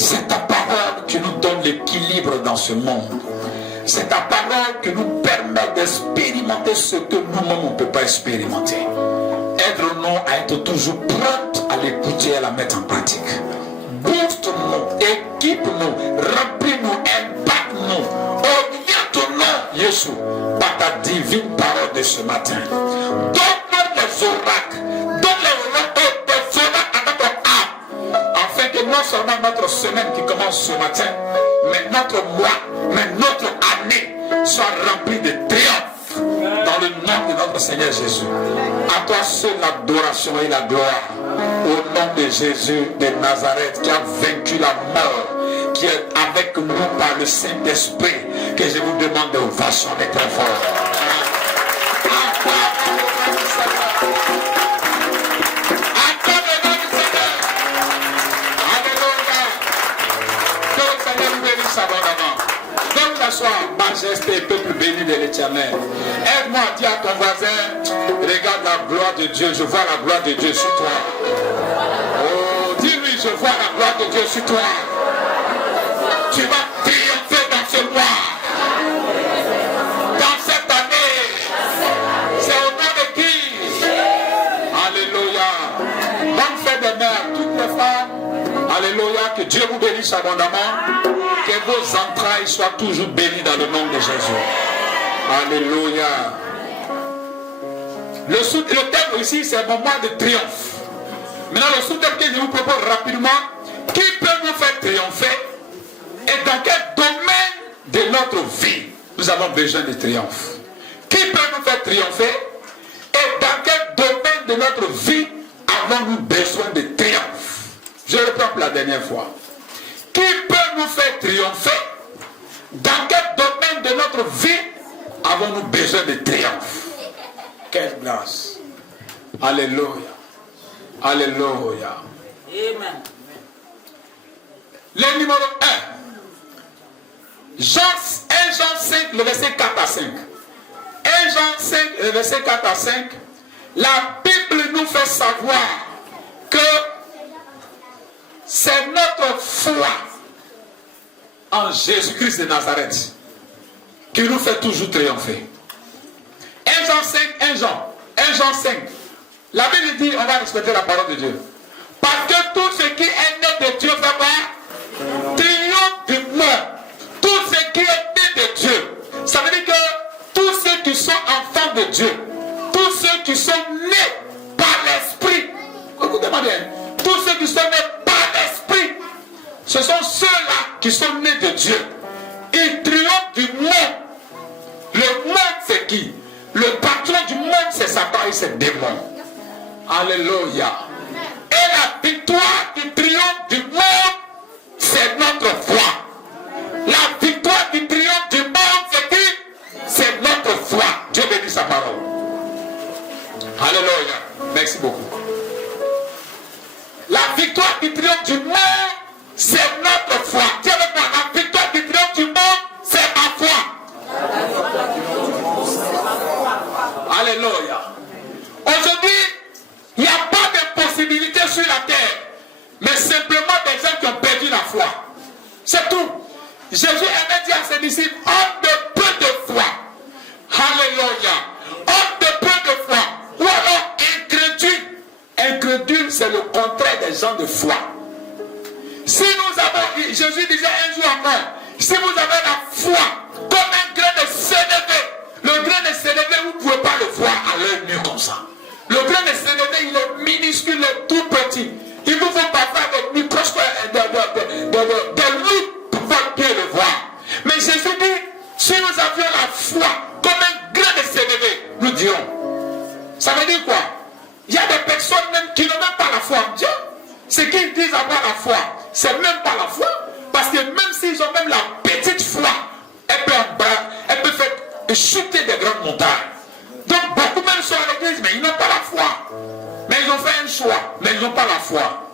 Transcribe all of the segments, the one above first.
C'est ta parole qui nous donne l'équilibre dans ce monde. C'est ta parole qui nous permet d'expérimenter ce que nous-mêmes on ne peut pas expérimenter. Aide-nous à être toujours prêts à l'écouter et à la mettre en pratique. Booste-nous, équipe-nous, remplis-nous, impacte-nous. Oriente-nous, Jésus, par ta divine parole de ce matin. Donne-nous les oracles, donne-nous des oracles à notre âme, afin que non seulement notre semaine qui commence ce matin, mais notre mois, mais notre année soit remplie de triomphe dans le nom de notre Seigneur Jésus. À toi seul l'adoration et la gloire. Au nom de Jésus de Nazareth qui a vaincu la mort, qui est avec nous par le Saint-Esprit, que je vous demande d'ovationner très fort. Majesté et peuple béni de l'Éternel. Aide-moi à dire à ton voisin, regarde la gloire de Dieu, je vois la gloire de Dieu sur toi. Oh, dis-lui, je vois la gloire de Dieu sur toi. Tu vas triompher dans ce mois, dans cette année. C'est au nom de qui? Alléluia. Bonne fête des mères, toutes les femmes. Alléluia, que Dieu vous bénisse abondamment. Que vos entrailles soient toujours bénies dans le nom de Jésus. Alléluia. Le thème ici, c'est un moment de triomphe. Maintenant, le sous-thème que je vous propose rapidement, qui peut nous faire triompher et dans quel domaine de notre vie nous avons besoin de triomphe? Qui peut nous faire triompher et dans quel domaine de notre vie avons-nous besoin de triomphe? Je reprends pour la dernière fois. Qui peut nous faire triompher? Dans quel domaine de notre vie avons-nous besoin de triomphe? Quelle grâce! Alléluia! Alléluia! Amen. Le numéro 1. 1 Jean 5, le verset 4 à 5. 1 Jean 5, le verset 4 à 5. La Bible nous fait savoir que c'est notre foi en Jésus-Christ de Nazareth qui nous fait toujours triompher. 1 Jean 5, 1 Jean 5. La Bible dit, on va respecter la parole de Dieu. Parce que tout ce qui est né de Dieu fait quoi? Triomphe du monde. Tout ce qui est né de Dieu. Ça veut dire que tous ceux qui sont enfants de Dieu, tous ceux qui sont nés par l'Esprit, écoutez-moi bien, tous ceux qui sont nés par l'Esprit, ce sont ceux-là qui sont nés de Dieu. Ils triomphent du monde. Le monde, c'est qui? Le patron du monde, c'est Satan et ses démons. Alléluia. Et la victoire qui triomphe du monde, c'est notre foi. La victoire qui triomphe du monde, c'est qui? C'est notre foi. Dieu bénit sa parole. Alléluia. Merci beaucoup. La victoire qui triomphe du monde, c'est notre foi. Dis avec moi, la victoire qui triomphe du monde, c'est ma foi. Alléluia. Aujourd'hui, il n'y a pas de possibilité sur la terre, mais simplement des gens qui ont perdu la foi. C'est tout. Jésus aimait dire à ses disciples, homme de peu de foi. Alléluia. Homme de peu de foi. Ou alors incrédule. Incrédule, c'est le contraire des gens de foi. Si nous avons, Jésus disait un jour encore, si vous avez la foi comme un grain de sénévé, le grain de sénévé, vous ne pouvez pas le voir à l'œil nu comme ça. Le grain de sénévé, il est minuscule, il est tout petit. Il vous faut parfois des microscopes, des loups pour pouvoir bien le voir. Mais Jésus dit, si nous avions la foi comme un grain de sénévé, nous dirons. Ça veut dire quoi? Il y a des personnes même qui n'ont même pas la foi en Dieu. Ce qu'ils disent avoir la foi, c'est même pas la foi. Parce que même s'ils ont même la petite foi, elle peut faire chuter des grandes montagnes. Donc beaucoup même sont à l'église, mais ils n'ont pas la foi. Mais ils ont fait un choix, mais ils n'ont pas la foi.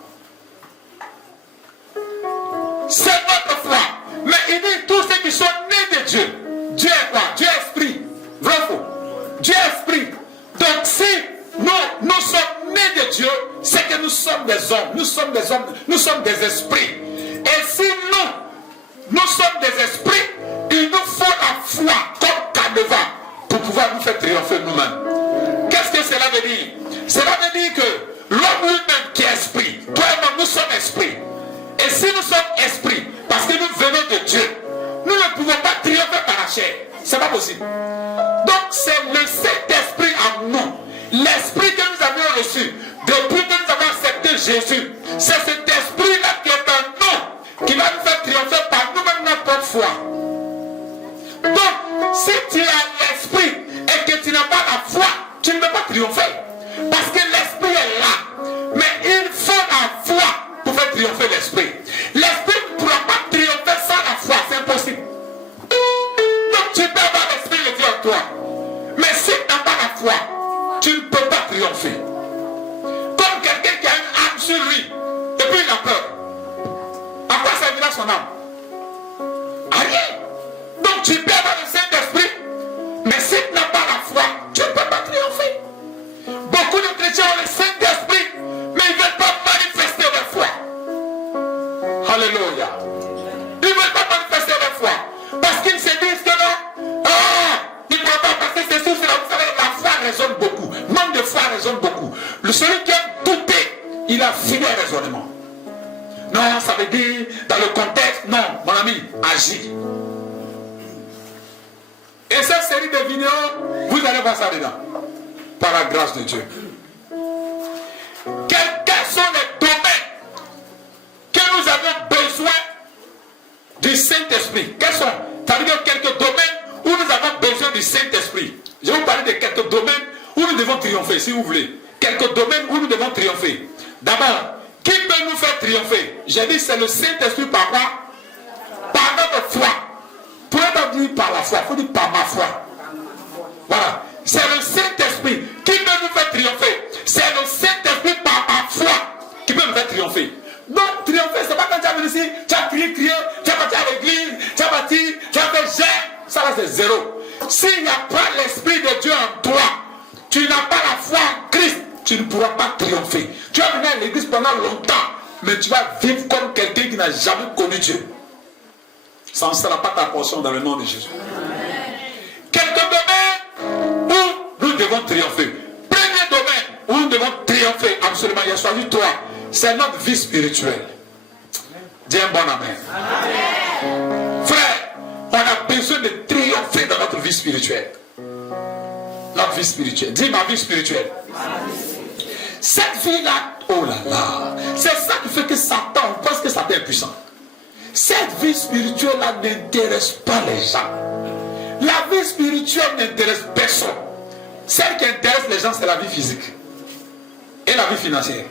C'est notre foi. Mais il dit tous ceux qui sont nés de Dieu. Dieu est quoi? Dieu est esprit. Vrai ou faux? Dieu est esprit. Donc si nous sommes nés de Dieu, c'est que nous sommes des hommes. Nous sommes des hommes. Nous sommes des esprits. Et si veut dire? Cela veut dire que l'homme lui-même qui est esprit, toi et moi, nous sommes esprits. Et si nous sommes esprits, parce que nous venons de Dieu, nous ne pouvons pas triompher par la chair. C'est pas possible. Donc c'est le Saint-Esprit en nous. L'esprit que nous avions reçu depuis que nous avons accepté Jésus. C'est cet esprit-là qui est en nous, qui va nous faire triompher par nous-mêmes notre propre foi. Donc, si tu as l'esprit et que tu n'as pas la foi, tu ne peux pas triompher. Parce que l'esprit est là. Mais il faut la foi pour faire triompher l'esprit. L'esprit ne pourra pas triompher sans la foi, c'est impossible. Donc tu peux avoir l'esprit de Dieu en toi. Mais si tu n'as pas la foi, tu ne peux pas triompher. Comme quelqu'un qui a une âme sur lui, et puis il a peur. À quoi servira son âme? À rien. Donc tu peux avoir le Saint-Esprit, mais si tu n'as pas la foi, tu ne peux pas triompher. Beaucoup de chrétiens ont le Saint-Esprit, mais ils ne veulent pas manifester leur foi. Alléluia. Ils ne veulent pas manifester leur foi. Parce qu'ils se disent que non, ils ne peuvent pas passer ces sources. Vous savez, la foi résonne beaucoup. Manque de foi résonne beaucoup. Celui qui a douté, il a fini le raisonnement. Non, ça veut dire, dans le contexte, non, mon ami, agis. Et cette série de vidéos, vous allez voir ça dedans. Par la grâce de Dieu. Quels sont les domaines que nous avons besoin du Saint-Esprit? Quels sont? Ça veut dire quelques domaines où nous avons besoin du Saint-Esprit. Je vais vous parler de quelques domaines où nous devons triompher, si vous voulez. Quelques domaines où nous devons triompher. D'abord, qui peut nous faire triompher? J'ai dit c'est le Saint-Esprit par quoi? Par notre foi. Pour être dit par la foi, il faut dire par ma foi. Voilà. C'est le Saint-Esprit qui peut nous faire triompher. C'est le Saint-Esprit par ma foi qui peut nous faire triompher. Donc, triompher, c'est pas quand tu as venu ici, tu as crié, tu as parti à l'église, tu as bâti, tu as fait j'aime. Ça là, c'est zéro. S'il n'y a pas l'Esprit de Dieu en toi, tu n'as pas la foi en Christ, tu ne pourras pas triompher. Tu vas venir à l'église pendant longtemps, mais tu vas vivre comme quelqu'un qui n'a jamais connu Dieu. Ça ne sera pas ta portion dans le nom de Jésus. Quelques domaines où nous devons triompher. Premier domaine où nous devons triompher, absolument, il y a choisi toi, c'est notre vie spirituelle. Dis un bon amen. Amen. Frère, on a besoin de triompher dans notre vie spirituelle. Notre vie spirituelle. Dis ma vie spirituelle. Cette vie-là, oh là là, c'est ça qui fait que Satan, on pense que Satan est puissant. Cette vie spirituelle-là n'intéresse pas les gens. La vie spirituelle n'intéresse personne. Celle qui intéresse les gens, c'est la vie physique. Et la vie financière.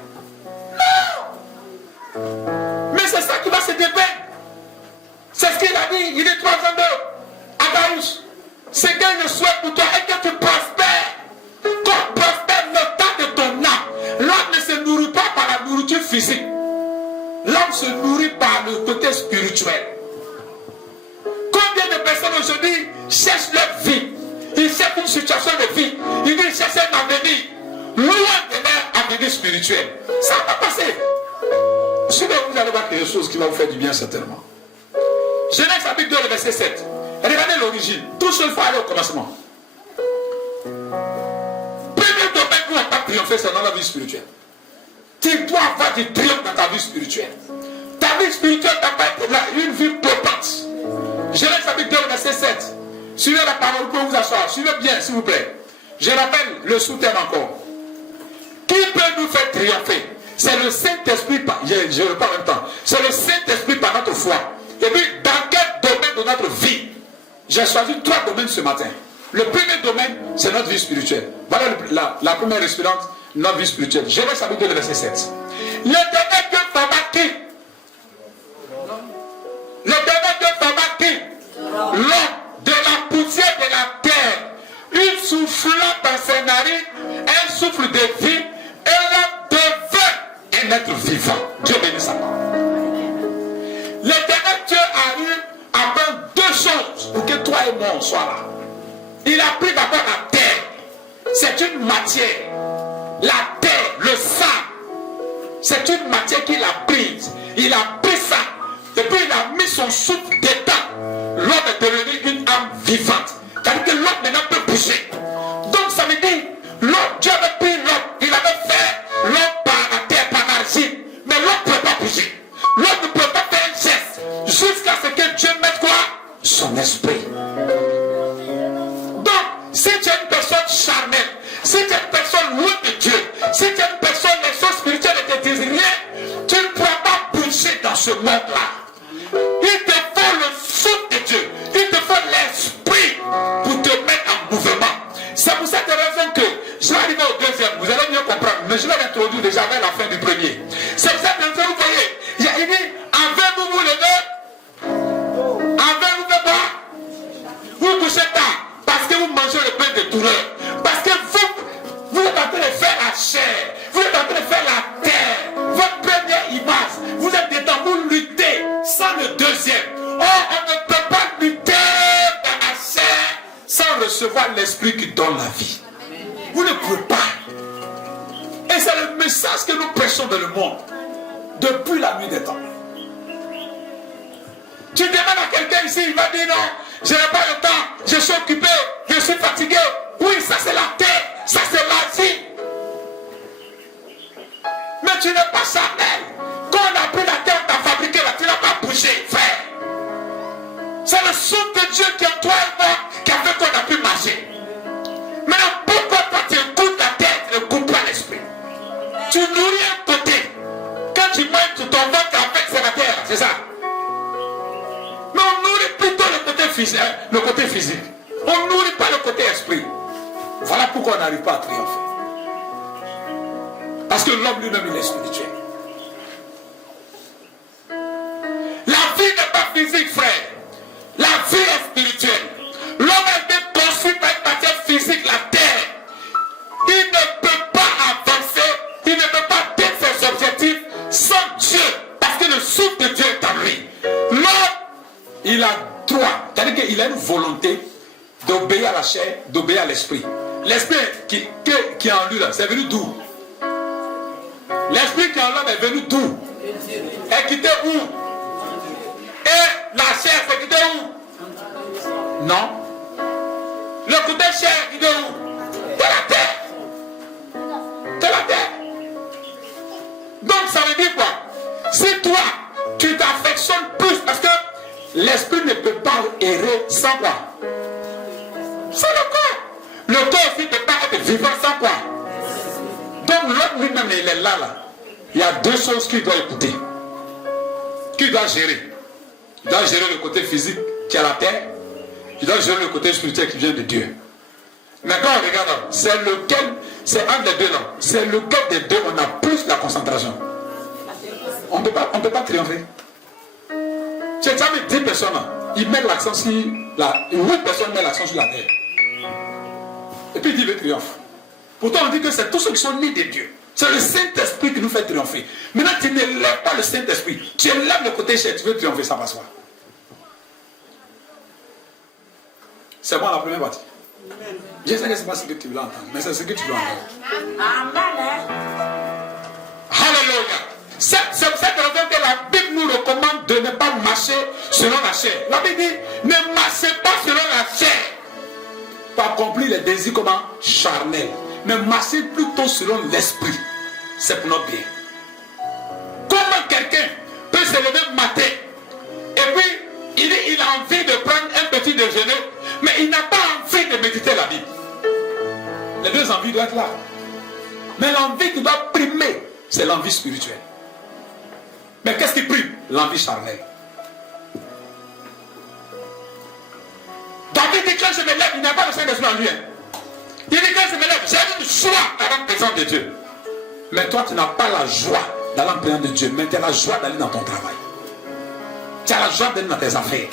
Non! Mais c'est ça qui va se dépeindre. C'est ce qu'il a dit. Il est 302 à Baruch. C'est qu'il souhaite pour toi et que tu prospères. Qu'on prospère le temps de ton âme. L'homme ne se nourrit pas par la nourriture physique. L'homme se nourrit par le côté spirituel. Combien de personnes aujourd'hui cherchent leur vie? Ils cherchent une situation de vie. Ils disent chercher un avenir. Loin de leur avenir spirituel. Ça va passer. Souvent vous allez voir quelque chose qui va vous faire du bien certainement. Genèse chapitre 2, le verset 7. Regardez l'origine. Tout seul faut aller au commencement. Premier domaine où on va triompher, c'est dans la vie spirituelle. Tu dois avoir du triomphe dans ta vie spirituelle. Ta vie spirituelle doit pas être là, une vie potente. Genèse chapitre 2, verset 7. Suivez la parole pour vous asseoir. Suivez bien, s'il vous plaît. Je rappelle le sous-thème encore. Qui peut nous faire triompher? C'est le Saint-Esprit, je le parle en même temps. C'est le Saint-Esprit par notre foi. Et puis, dans quel domaine de notre vie? J'ai choisi 3 domaines ce matin. Le premier domaine, c'est notre vie spirituelle. Voilà la première respirante, notre vie spirituelle. Genèse chapitre 2, verset 7. L'Éternel Dieu forma qui? L'Éternel Dieu forma qui? L'homme de la poussière de la terre. Il souffla dans ses narines un souffle de vie et l'homme devint un être vivant. Dieu bénit sa part. L'Éternel Dieu arrive à prendre 2 choses pour que toi et moi on soit là. Il a pris d'abord la terre. C'est une matière. La terre, le sang. C'est une matière qu'il a prise. Il a pris ça. Et puis il a mis son souffle dedans. L'homme est devenu une âme vivante. C'est-à-dire que l'homme maintenant peut bouger. Donc ça veut dire, Dieu avait pris jusqu'à ce que Dieu mette quoi? Son esprit. Donc, si tu es une personne charnelle, si tu es une personne loin de Dieu, si tu es une personne, les choses spirituelles ne te disent rien, tu ne pourras pas bouger dans ce monde-là. Il te faut le souffle de Dieu, il te faut l'esprit pour te mettre en mouvement. C'est pour cette raison que je vais arriver au deuxième, vous allez mieux comprendre, mais je vais l'introduire déjà vers la fin du premier. C'est pour cette raison que vous voyez, il dit, avez-vous vous lever? Avez-vous fait quoi? Vous bougez pas parce que vous mangez le pain de douleur. Parce que vous êtes en train de faire la chair. Vous êtes en train de faire la terre. Votre première image, vous êtes dedans, vous luttez sans le deuxième. Oh, on ne peut pas lutter dans la chair sans recevoir l'esprit qui donne la vie. Vous ne pouvez pas. Et c'est le message que nous prêchons dans le monde depuis la nuit des temps. Tu demandes à quelqu'un ici, il va dire non, je n'ai pas le temps, je suis occupé, je suis fatigué. Oui, ça c'est la terre, ça c'est la vie. Mais tu n'es pas charnel. Quand on a pris la terre, on t'a fabriqué là, tu n'as pas bougé, frère. C'est le souffle de Dieu qui est en toi et moi qui a fait qu'on a pu marcher. Maintenant, pourquoi toi tu écoutes la terre, tu n'écoutes pas l'esprit? Tu nourris un côté. Quand tu manges, tu t'en vas avec, c'est la terre, c'est ça. Mais on nourrit plutôt le côté physique. On ne nourrit pas le côté esprit. Voilà pourquoi on n'arrive pas à triompher. Parce que l'homme lui-même, il est spirituel. La vie n'est pas physique, frère. La vie est spirituelle. L'homme a été construit par une matière physique, la terre. Il ne peut pas avancer, il ne peut pas atteindre ses objectifs sans Dieu. Parce que le souffle de Dieu est en lui. L'homme, il a droit, c'est-à-dire qu'il a une volonté d'obéir à la chair, d'obéir à l'esprit. L'esprit qui est en lui là, c'est venu d'où? L'esprit qui est en l'homme est venu d'où? Est quitté où? Et la chair, c'est quitté où? Non. Le côté chair, quitté où? De la terre. De la terre. Donc ça veut dire quoi? Si toi, tu t'affectionnes plus, parce que l'esprit ne peut pas errer sans quoi? C'est le corps. Le corps aussi ne peut pas être vivant sans quoi? Donc l'homme lui-même, il est là. Il y a deux choses qu'il doit écouter. Qu'il doit gérer. Il doit gérer le côté physique qui est à la terre. Il doit gérer le côté spirituel qui vient de Dieu. Maintenant, regarde, c'est lequel, c'est un des deux là. C'est lequel des deux on a plus la concentration. On ne peut pas triompher. J'ai jamais 10 personnes là. Ils mettent l'accent sur la... 8 personnes mettent l'accent sur la terre. Et puis il dit le triomphe. Pourtant on dit que c'est tous ceux qui sont nés de Dieu. C'est le Saint-Esprit qui nous fait triompher. Maintenant tu n'élèves pas le Saint-Esprit. Tu élèves le côté cher, tu veux triompher, ça va se voir. C'est bon la première partie. Je sais que ce n'est pas ce que tu veux entendre, mais c'est ce que tu dois entendre. Alléluia. C'est cette raison que la Bible nous recommande de ne pas marcher selon la chair. La Bible dit, ne marchez pas selon la chair. Pour accomplir les désirs comment? Charnels. Mais marcher plutôt selon l'esprit. C'est pour notre bien. Comment quelqu'un peut se lever matin et puis il a envie de prendre un petit déjeuner, mais il n'a pas envie de méditer la Bible. Les deux envies doivent être là. Mais l'envie qui doit primer, c'est l'envie spirituelle. Mais qu'est-ce qui prime? L'envie charnelle. David dit quand je me lève, il n'a pas le Saint-Esprit en lui. Il dit quand je me lève, j'ai une joie dans la présence de Dieu. Mais toi, tu n'as pas la joie dans la présence de Dieu, mais tu as la joie d'aller dans ton travail. Tu as la joie d'aller dans tes affaires.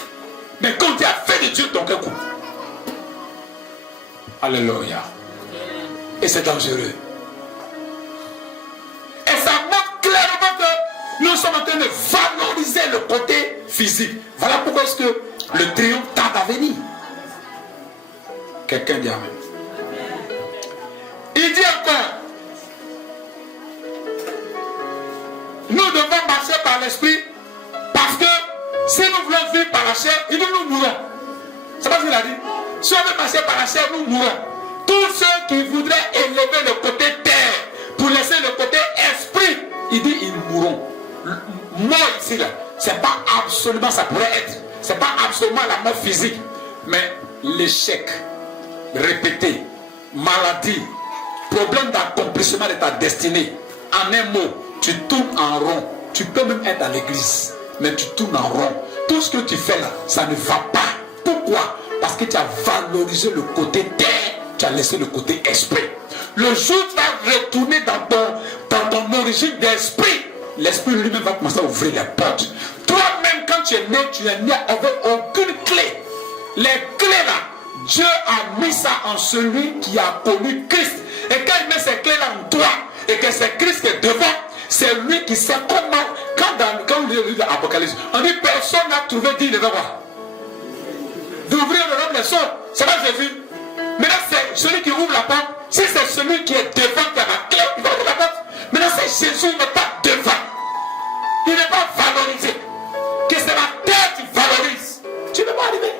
Mais quand tu as fait de Dieu ton cœur coupe. Alléluia. Et c'est dangereux. Et ça montre clairement que nous sommes en train de valoriser le côté physique. Voilà pourquoi est-ce que le triomphe tarde à venir. Quelqu'un dit amen. Il dit encore, nous devons marcher par l'esprit, parce que si nous voulons vivre par la chair, il dit nous mourrons. C'est pas ce qu'il a dit. Si on veut marcher par la chair, nous mourrons. Tous ceux qui voudraient élever le côté terre pour laisser le côté esprit, il dit ils mourront. Mort ici là, c'est pas absolument, ça pourrait être, c'est pas absolument la mort physique, mais l'échec répété, maladie, problème d'accomplissement de ta destinée. En un mot, tu tournes en rond. Tu peux même être à l'église, mais tu tournes en rond. Tout ce que tu fais là, ça ne va pas. Pourquoi? Parce que tu as valorisé le côté terre, tu as laissé le côté esprit. Le jour où tu vas retourner dans ton origine d'esprit, l'esprit lui-même va commencer à ouvrir les portes. Toi-même, quand tu es né avec aucune clé. Les clés là, Dieu a mis ça en celui qui a connu Christ. Et quand il met ces clés là en toi, et que c'est Christ qui est devant, c'est lui qui sait comment. Quand on lit l'Apocalypse, on dit personne n'a trouvé dit de quoi? D'ouvrir le robe les sorts. C'est pas Jésus. Maintenant, c'est celui qui ouvre la porte. Si c'est celui qui est devant qui a la clé, il va ouvrir la porte. Maintenant, c'est Jésus qui n'est pas devant. Il n'est pas valorisé. Que c'est la terre qui valorise. Tu ne peux pas arriver.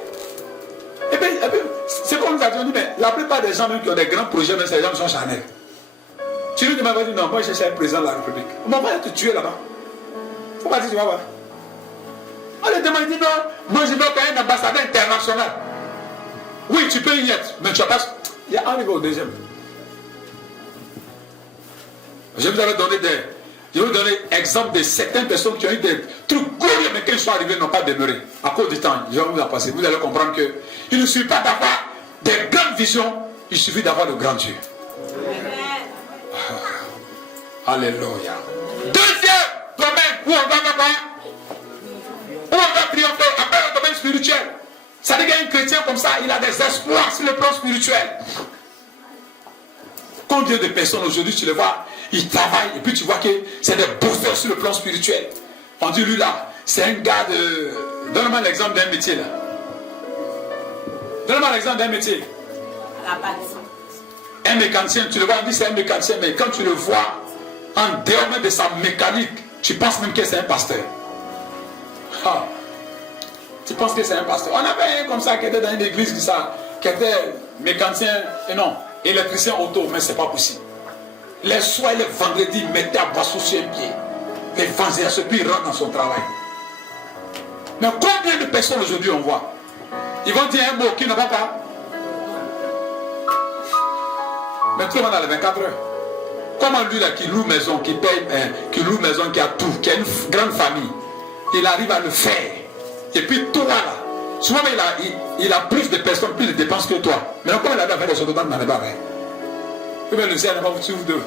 Et puis c'est comme nous avions dit, mais la plupart des gens même qui ont des grands projets, même ces gens sont charnels. Tu lui demandes, non, moi je cherche un président de la République. On va te tuer là-bas. Faut pas dire, tu vas voir. On lui demande, il dit non, moi je veux un ambassadeur international. Oui, tu peux y être, mais tu vas pas. Il y a un niveau au deuxième. Je vous avais donné exemple de certaines personnes qui ont eu des trucs glorieux, mais quand ils sont arrivés, ils n'ont pas demeuré. À cause du temps, je vais vous en passer. Vous allez comprendre qu'il ne suffit pas d'avoir des grandes visions, il suffit d'avoir le grand Dieu. Alléluia. Deuxième domaine où on va triompher, après le domaine spirituel. Ça veut dire qu'un chrétien comme ça, il a des espoirs sur le plan spirituel. Combien de personnes aujourd'hui, tu les vois, ils travaillent et puis tu vois que c'est des boosters sur le plan spirituel. On dit lui là, c'est un gars de... Donne-moi l'exemple d'un métier là. Donne-moi l'exemple d'un métier. La bâtisse. Un mécanicien, tu le vois, on dit c'est un mécanicien, mais quand tu le vois en dehors même de sa mécanique, tu penses même que c'est un pasteur. Ah. Tu penses que c'est un pasteur. On avait un comme ça qui était dans une église qui était mécanicien, et non, électricien auto, mais c'est pas possible. Les soirs et les vendredis, il mettait à boisson sur un pied. Les vendredis, puis il rentre dans son travail. Mais combien de personnes aujourd'hui on voit? Ils vont dire un mot qui ne va pas. Mais tout le monde a les 24 heures. Comment lui là qui loue maison, qui paye, qui loue maison, qui a tout, qui a une grande famille, il arrive à le faire. Et puis toi là, souvent il a plus de personnes, plus de dépenses que toi. Mais comment il a fait les choses dans les barres? Et bien le ciel n'a pas vous deux.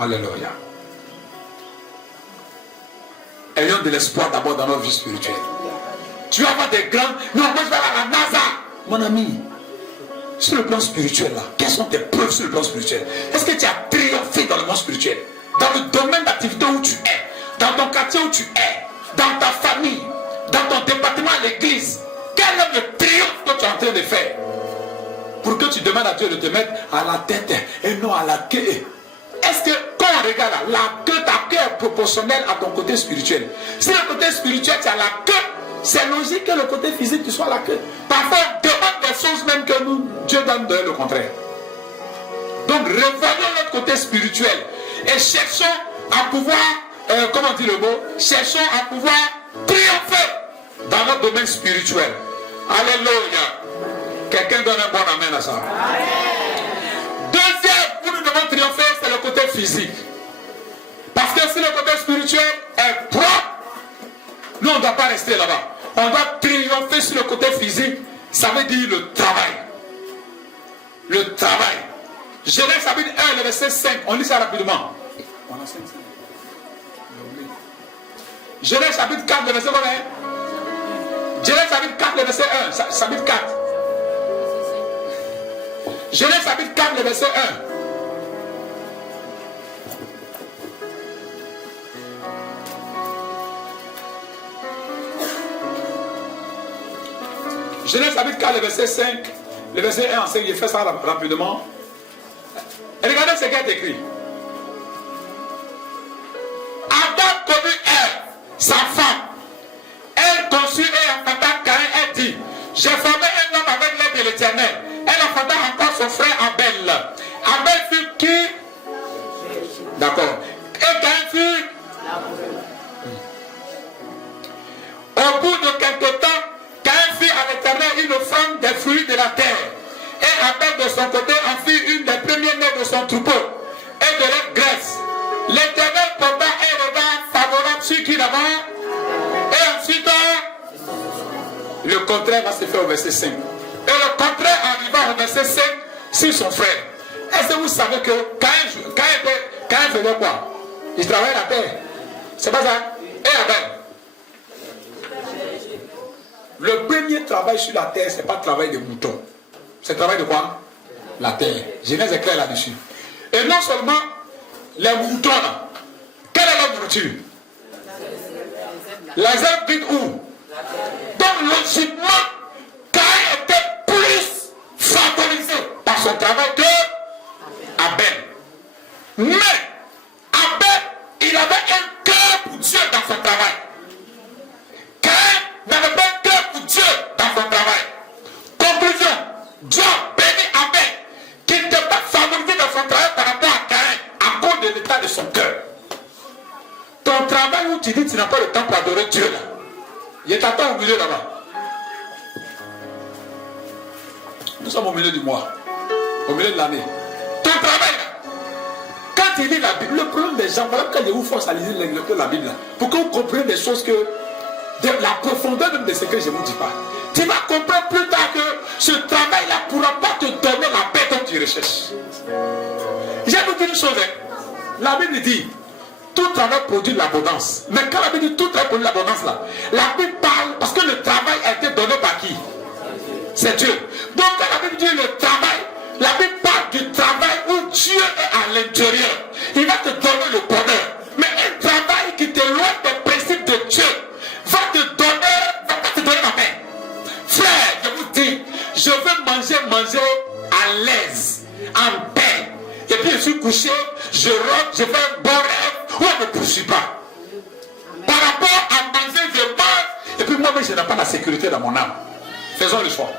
Alléluia. Ayons de l'espoir d'abord dans notre vie spirituelle. Tu vas avoir des grands. Non, moi je vais à la NASA. Mon ami, sur le plan spirituel là, quelles sont tes preuves sur le plan spirituel? Est-ce que tu as triomphé dans le monde spirituel? Dans le domaine d'activité où tu es, dans ton quartier où tu es, dans ta famille, dans ton département à l'église, quel est le triomphe que tu es en train de faire? Pour que tu demandes à Dieu de te mettre à la tête et non à la queue. Est-ce que quand on regarde là, ta queue est proportionnelle à ton côté spirituel? Si le côté spirituel tu as la queue, c'est logique que le côté physique tu sois à la queue. Parfois on demande des choses même que nous, Dieu donne de le contraire. Donc revoyons notre côté spirituel et cherchons à pouvoir, comment dire le mot, cherchons à pouvoir triompher dans notre domaine spirituel. Alléluia. Quelqu'un donne un bon amen à ça. Deuxième, où nous devons triompher, c'est le côté physique. Parce que si le côté spirituel est propre, nous on ne doit pas rester là-bas. On doit triompher sur le côté physique. Ça veut dire le travail. Le travail. Genèse chapitre 1, le verset 5. On lit ça rapidement. On a 5. Genèse chapitre 4, le verset combien? Genèse chapitre 4, le verset 1. Chapitre 4. Genèse chapitre 4, le verset 1. Genèse chapitre 4, le verset 5. Le verset 1 en 5, il fait ça rapidement. Et regardez ce qui est écrit. Adam connut Ève, sa femme. Elle conçut et enfanta Caïn. Elle dit, j'ai formé un homme avec l'aide de l'Éternel. Elle enfanta encore son frère Abel. Abel fut qui? D'accord. Et Caïn fut? Au bout de quelque temps, Caïn fit à l'Éternel une offrande des fruits de la terre. Et Abel de son côté en fit une des premiers-nés de son troupeau et de leur graisse. L'Éternel porta un regard favorable sur qui d'abord. Et ensuite, le contraire va se faire au verset 5. Et le contraire arriva au verset 5 sur son frère. Est-ce que vous savez que Caïn faisait quoi? Il travaillait la terre. C'est pas ça? Et Abel. Le premier travail sur la terre, ce n'est pas le travail des moutons. C'est le travail de quoi? La terre. Genèse est clair là-dessus. Et non seulement les moutons là. Quelle est leur nourriture? Les herbes vides où? Donc logiquement, Caïn était plus favorisé par son travail que Abel. Mais Abel, il avait un cœur pour Dieu dans son travail. Caïn n'avait pas un cœur pour Dieu dans son travail. Conclusion, Dieu bénit Abel qui n'était pas favorisé dans son travail par rapport à Caïn à cause de l'état de son cœur. Ton travail où tu dis que tu n'as pas le temps pour adorer Dieu là, il t'attend au milieu là-bas. Nous sommes au milieu du mois, au milieu de l'année. Ton travail là, quand tu lis la Bible, le problème des gens, voilà quand je vous force à lire la Bible là, pour que vous compreniez des choses que, de la profondeur même de ce que je ne vous dis pas. Tu vas comprendre plus tard que ce travail-là ne pourra pas te donner la paix dont tu recherches. Je vais vous dire une chose, hein. La Bible dit, tout travail produit de l'abondance. Mais quand la Bible dit tout travail produit de l'abondance là, la Bible parle parce que le travail a été donné par qui? C'est Dieu. Donc quand la Bible dit le travail, la Bible parle du travail où Dieu est à l'intérieur. Il va te donner le bonheur. Mais un travail qui t'éloigne des principes de Dieu va pas te donner la paix. Frère, je vous dis, je veux manger à l'aise, en paix. Et puis je suis couché, je rentre, je fais un bon rêve, ou on ne me poursuit pas. Par rapport à manger, je mange, et puis moi-même je n'ai pas la sécurité dans mon âme. Faisons le choix.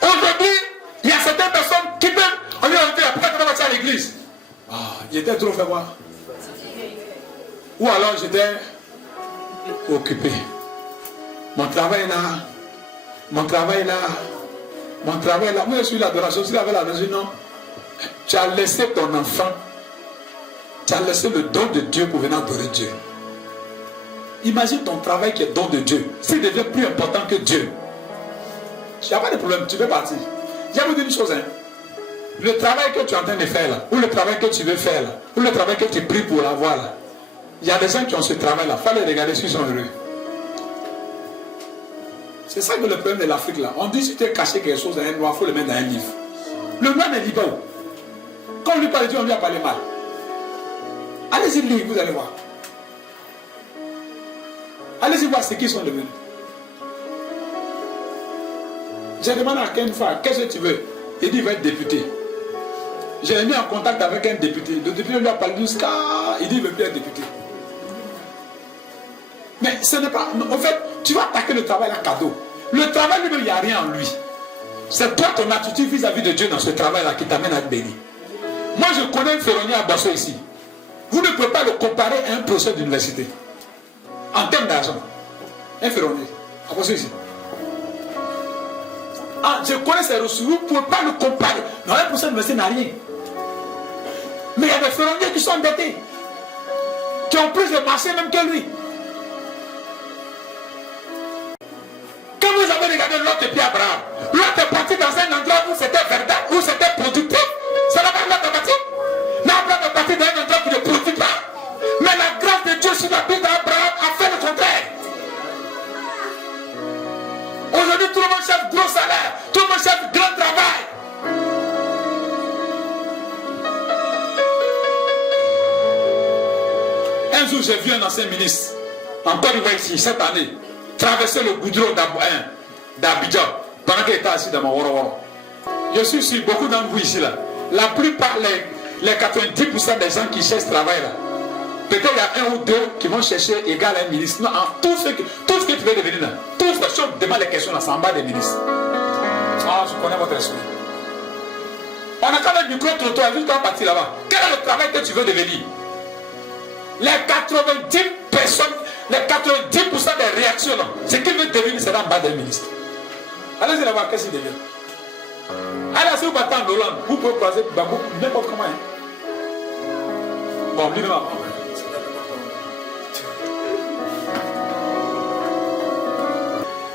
Aujourd'hui, il y a certaines personnes qui peuvent, on dit, pourquoi tu vas partir à l'église? Ah, j'étais trop fait quoi? Ou alors j'étais occupé. Mon travail là. Moi je suis l'adoration. Si tu avais la maison, non. Tu as laissé ton enfant. Tu as laissé le don de Dieu pour venir adorer Dieu. Imagine ton travail qui est don de Dieu. S'il devient plus important que Dieu. Il n'y a pas de problème, tu peux partir. Je vais vous dire une chose, hein. Le travail que tu es en train de faire là, ou le travail que tu veux faire là, ou le travail que tu pries pour l'avoir là, il y a des gens qui ont ce travail là, il faut les regarder s'ils sont heureux. C'est ça que le problème de l'Afrique là. On dit si tu es caché quelque chose dans un noir, il faut le mettre dans un livre. Le noir ne lit pas où. Quand on lui parle de Dieu, on vient parler mal. Allez-y lire, vous allez voir. Allez-y voir ce qu'ils sont devenus. J'ai demandé à Ken Fa, qu'est-ce que tu veux? Il dit il va être député. J'ai mis en contact avec un député. Le député lui a parlé jusqu'à. Il dit il ne veut plus être député. Mais ce n'est pas. En fait, tu vas attaquer le travail à cadeau. Le travail lui-même, il n'y a rien en lui. C'est toi ton attitude vis-à-vis de Dieu dans ce travail-là qui t'amène à être béni. Moi, je connais un ferronnier à Basso ici. Vous ne pouvez pas le comparer à un professeur d'université. En termes d'argent. Un ferronnier à Basso ici. Ah, je connais ses ressources, vous ne pouvez pas le comparer. Non, un professeur d'université n'a rien. Mais il y a des ferronniers qui sont endettés. Qui ont plus de marché même que lui. Quand vous avez regardé l'autre depuis Abraham, l'autre est parti dans un endroit où c'était verdant, où c'était productif. C'est là-bas l'autre est parti. Mais Abraham est parti dans un endroit qui ne produit pas. Mais la grâce de Dieu sur la vie d'Abraham a fait le contraire. Aujourd'hui, tout le monde cherche gros salaire, tout le monde cherche grand travail. Un jour, j'ai vu un ancien ministre, en Côte d'Ivoire ici, cette année, traverser le goudron d'Abidjan pendant qu'il était assis dans mon woro. Je suis sûr, beaucoup d'entre vous ici, là, la plupart, les 90% des gens qui cherchent travail, là, peut-être il y a un ou deux qui vont chercher égal à un ministre. Non, tout ce que tu veux devenir là, tout ce que tu demandes les questions là, c'est en bas des ministres. Ah, je connais votre esprit. On a quand même du micro-trottoir, juste quand partir là-bas. Quel est le travail que tu veux devenir? Les 90 personnes, les 90% des réactions, ce qu'il veut devenir, c'est en bas d'un ministre. Allez-y là-bas, qu'est-ce qu'il devient? Allez, si vous battez en Hollande, vous pouvez croiser Bamou, n'importe comment. Bon, lui, non.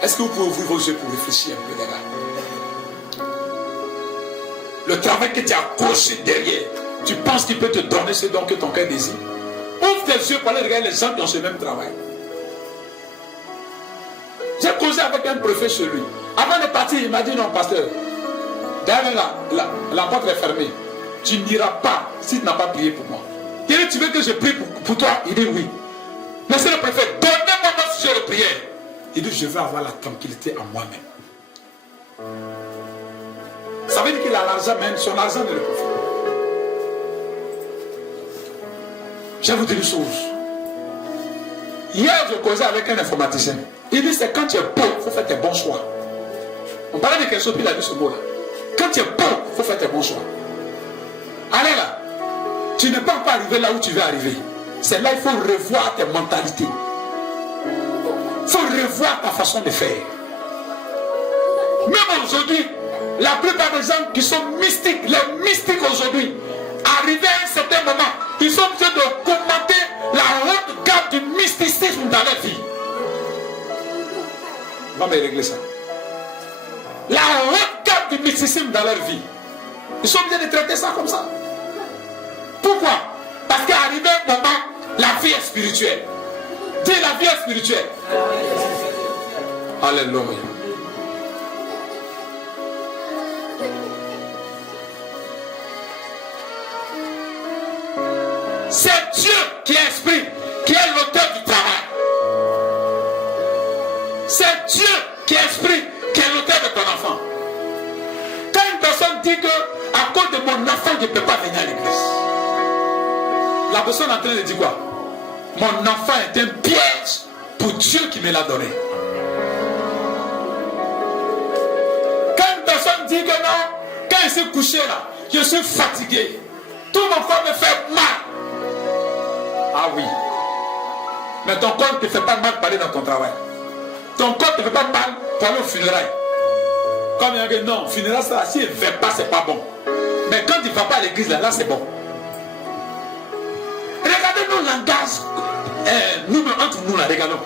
Est-ce que vous pouvez ouvrir vos yeux pour réfléchir un peu, les gars? Le travail que tu as accroché derrière, tu penses qu'il peut te donner ce don que ton cœur désire? Ouvre tes yeux pour aller regarder les gens qui ont ce même travail. J'ai causé avec un préfet chez lui. Avant de partir, il m'a dit non, pasteur, derrière la porte est fermée. Tu n'iras pas si tu n'as pas prié pour moi. Il dit, tu veux que je prie pour toi? Il dit oui. Monsieur le préfet, donnez-moi mon sujet de prière. Il dit, je veux avoir la tranquillité en moi-même. Ça veut dire qu'il a l'argent, même son argent ne le profite. Je vais vous dire une chose. Hier, je causais avec un informaticien. Il dit, c'est quand tu es pauvre, il faut faire tes bons choix. On parlait de quelque chose, puis il a dit ce mot-là. Quand tu es pauvre, il faut faire tes bons choix. Allez là, tu n'es pas encore arrivé là où tu veux arriver. C'est là qu'il faut revoir tes mentalités. Il faut revoir ta façon de faire. Même aujourd'hui, la plupart des gens qui sont mystiques, les mystiques aujourd'hui, arrivés à un certain moment, ils sont obligés de commenter la haute gamme du mysticisme dans leur vie. On va me régler ça. La haute gamme du mysticisme dans leur vie. Ils sont obligés de traiter ça comme ça. Pourquoi? Parce qu'arrivé un moment, la vie est spirituelle. Dis la vie est spirituelle. Alléluia. C'est Dieu qui est esprit, qui est l'auteur du travail. C'est Dieu qui est esprit, qui est l'auteur de ton enfant. Quand une personne dit que à cause de mon enfant, je ne peux pas venir à l'église, la personne est en train de dire quoi? Mon enfant est un piège pour Dieu qui me l'a donné. Quand une personne dit que non, quand il s'est couché là, je suis fatigué, tout mon corps me fait mal. Ah oui. Mais ton corps ne te fait pas mal pour aller dans ton travail. Ton corps ne te fait pas mal pour aller au funérailles. Comme il y a dit non, funérailles, ça, s'il ne fait pas, c'est pas bon. Mais quand il ne va pas à l'église, là c'est bon. Regardez nos langages. Nous, entre nous, là, regardons.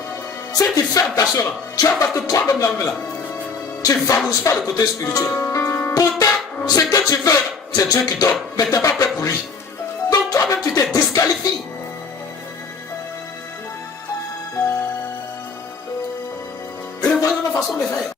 Si tu fais attention, là, tu vas voir que toi-même, là, tu ne valorises pas le côté spirituel. Pourtant, ce que tu veux, c'est Dieu qui donne. Mais tu n'es pas prêt pour lui. Donc toi-même, tu te disqualifies. Revoyons la façon de faire.